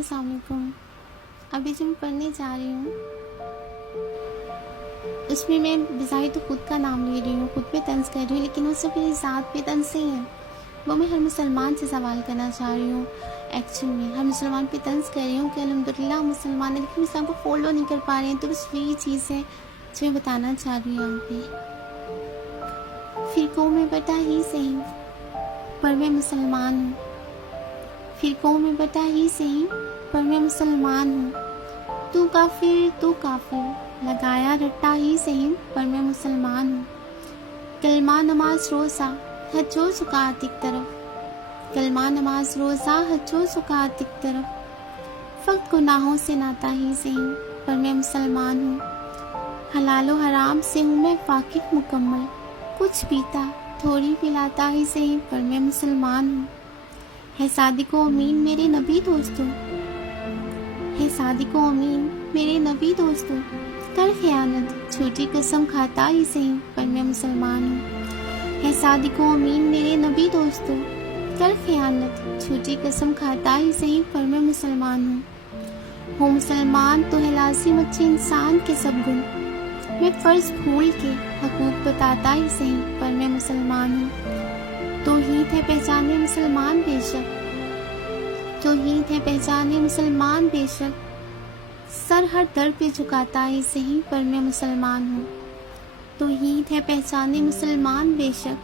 अस्सलाम वालेकुम। अभी जो मैं पढ़ने जा रही हूँ उसमें मैं बिज़ाही तो खुद का नाम ले रही हूँ, खुद पे तंज़ कर रही हूँ, लेकिन वो सब मेरी ज़ात पे तंज़ नहीं है। वो मैं हर मुसलमान से सवाल करना चाह रही हूँ। एक्चुअल में हर मुसलमान पे तंज़ कर रही हूँ कि अल्हम्दुलिल्लाह मुसलमान है, लेकिन इस्लाम को फॉलो नहीं कर पा रहे हैं। तो बस वही चीज़ है जो मैं बताना चाह रही हूँ यहाँ पे। फ़िरक़ों में बटा ही सही पर मैं मुसलमान हूँ। फ़िरक़ों में बटा ही सही पर मैं मुसलमान हूँ। तू काफिर लगाया रट्टा ही सही पर मैं मुसलमान हूँ। कलमा नमाज रोज़ा हज्जो ज़कात एक तरफ, कलमा नमाज रोज़ा हज्जो ज़कात एक तरफ। फ़क़्त गुनाहों से नाता ही सही पर मैं मुसलमान हूँ। हलालो हराम से हूँ मैं वाकिफ़ मुकम्मल, कुछ पीता थोड़ी पिलाता ही सही पर मैं मुसलमान हूँ। है सादिको अमीन मेरे नबी दोस्तों, है सादिको अमीन मेरे नबी दोस्तों। कर ख़यानत झूठी कसम खाता ही सही पर मैं मुसलमान हूँ। है सादिको अमीन मेरे नबी दोस्तों, कर ख़यानत झूठी कसम खाता ही सही पर मैं मुसलमान हूँ। हो मुसलमान तो है लाज़िम अच्छे इंसान के सब गुण, मैं फ़र्ज़ भूल के हकूक़ बताता ही सही पर मैं मुसलमान हूँ। तौहीद है पहचाने मुसलमान बेशक, तौहीद है पहचाने मुसलमान बेशक। सर हर दर पे झुकाता ही सही पर मैं मुसलमान हूँ। तौहीद है पहचाने मुसलमान बेशक,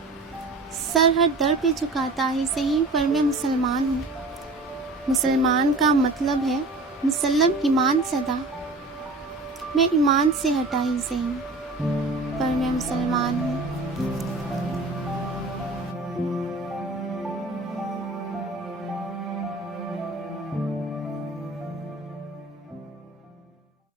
सर हर दर पे झुकाता ही सही पर मैं मुसलमान हूँ। मुसलमान का मतलब है मुसल्लम ईमान सदा, मैं ईमान से हटा ही सही पर मैं मुसलमान हूँ।